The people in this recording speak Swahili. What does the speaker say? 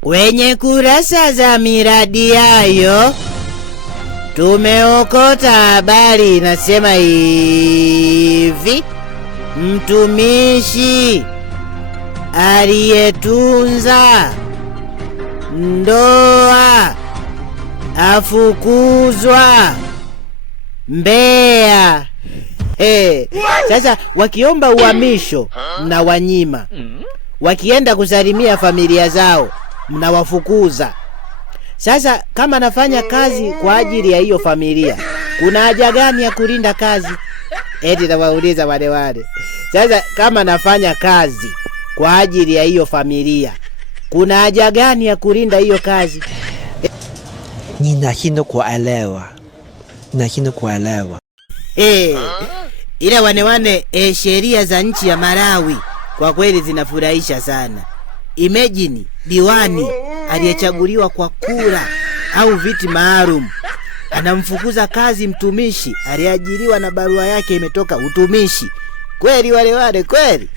Kwenye kurasa za miradi yayo tumeokota habari inasema hivi: mtumishi aliyetunza ndoa afukuzwa Mbeya. Sasa wakiomba uhamisho na wanyima, wakienda kusalimia familia zao mnawafukuza. Sasa kama nafanya kazi kwa ajili ya hiyo familia, kuna haja gani ya kulinda kazi? Eti nawauliza wale. Sasa kama nafanya kazi kwa ajili ya hiyo familia, kuna haja gani ya kulinda hiyo kazi? Ninashindwa kuelewa. Ila wane sheria za nchi ya Malawi kwa kweli zinafurahisha sana. Imagine diwani aliyechaguliwa kwa kura au viti maalum anamfukuza kazi mtumishi aliyeajiriwa na barua yake imetoka utumishi. Kweli wale kweli.